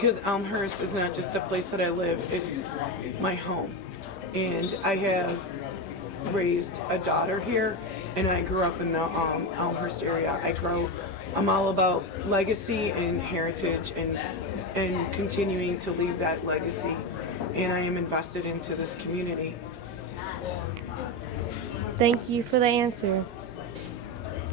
because Elmhurst is not just a place that I live, it's my home. And I have raised a daughter here, and I grew up in the Elmhurst area. I'm all about legacy and heritage and continuing to leave that legacy. And I am invested into this community. Thank you for the answer.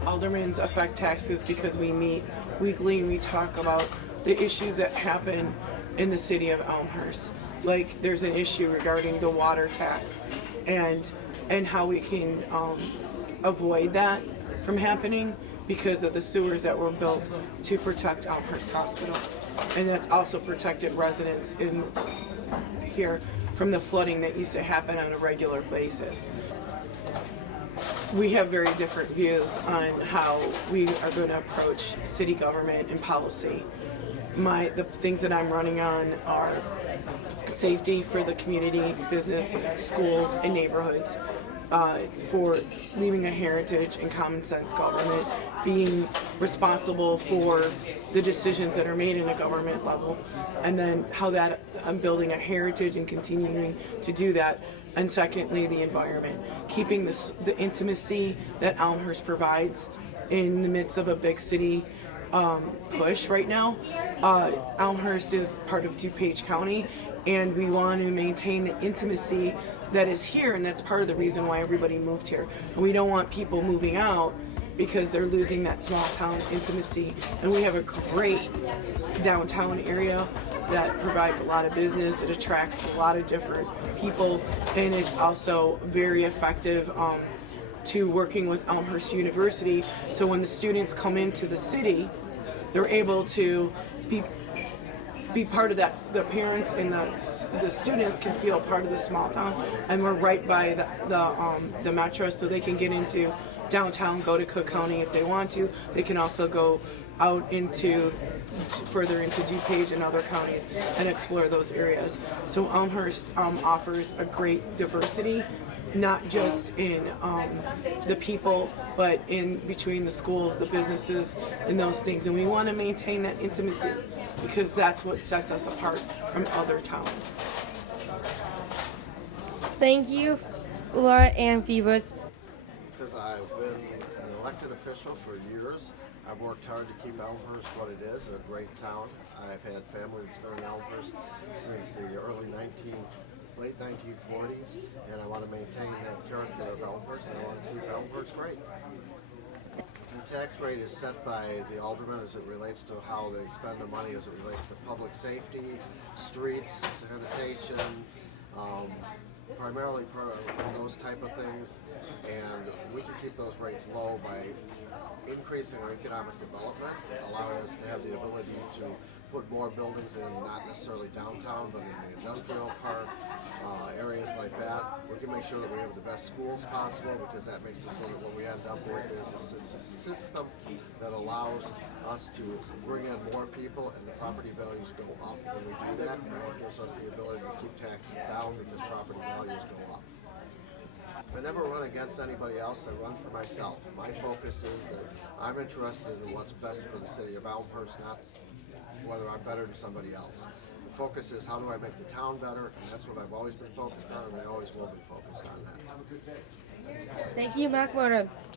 Aldermans affect taxes because we meet weekly and we talk about the issues that happen in the city of Elmhurst. Like there's an issue regarding the water tax and how we can avoid that from happening because of the sewers that were built to protect Elmhurst Hospital. And that's also protected residents in here from the flooding that used to happen on a regular basis. We have very different views on how we are going to approach city government and policy. The things that I'm running on are safety for the community, business, schools, and neighborhoods, for leaving a heritage and common sense government, being responsible for the decisions that are made in a government level, and then how that I'm building a heritage and continuing to do that. And secondly, the environment, keeping the intimacy that Elmhurst provides in the midst of a big city push right now. Elmhurst is part of DuPage County, and we want to maintain the intimacy that is here, and that's part of the reason why everybody moved here. And we don't want people moving out because they're losing that small town intimacy. And we have a great downtown area that provides a lot of business. It attracts a lot of different people, and it's also very effective to working with Elmhurst University. So when the students come into the city, they're able to be part of that. The parents and the students can feel part of the small town, and we're right by the metro, so they can get into downtown, go to Cook County if they want to. They can also go out further into DuPage and other counties and explore those areas. So Elmhurst offers a great diversity, not just in the people, but in between the schools, the businesses, and those things. And we want to maintain that intimacy because that's what sets us apart from other towns. Thank you, Laura and VeVers. Because I've been an elected official for years. I've worked hard to keep Elmhurst what it is, a great town. I've had family that's been in Elmhurst since the late 1940s, and I want to maintain that character of Elmhurst, and I want to keep Elmhurst great. The tax rate is set by the aldermen as it relates to how they spend the money as it relates to public safety, streets, sanitation, primarily for those type of things, and we can keep those rates low by increasing our economic development, allowing us to have the ability to put more buildings in, not necessarily downtown, but in the industrial park, areas like that. We can make sure that we have the best schools possible, because that makes it so that what we end up with is a system that allows us to bring in more people and the property values go up when we do that, and that gives us the ability to keep taxes down because property values go up. I never run against anybody else, I run for myself. My focus is that I'm interested in what's best for the city of Elmhurst, not whether I'm better than somebody else. The focus is how do I make the town better, and that's what I've always been focused on, and I always will be focused on that. Thank you, Mark Motor.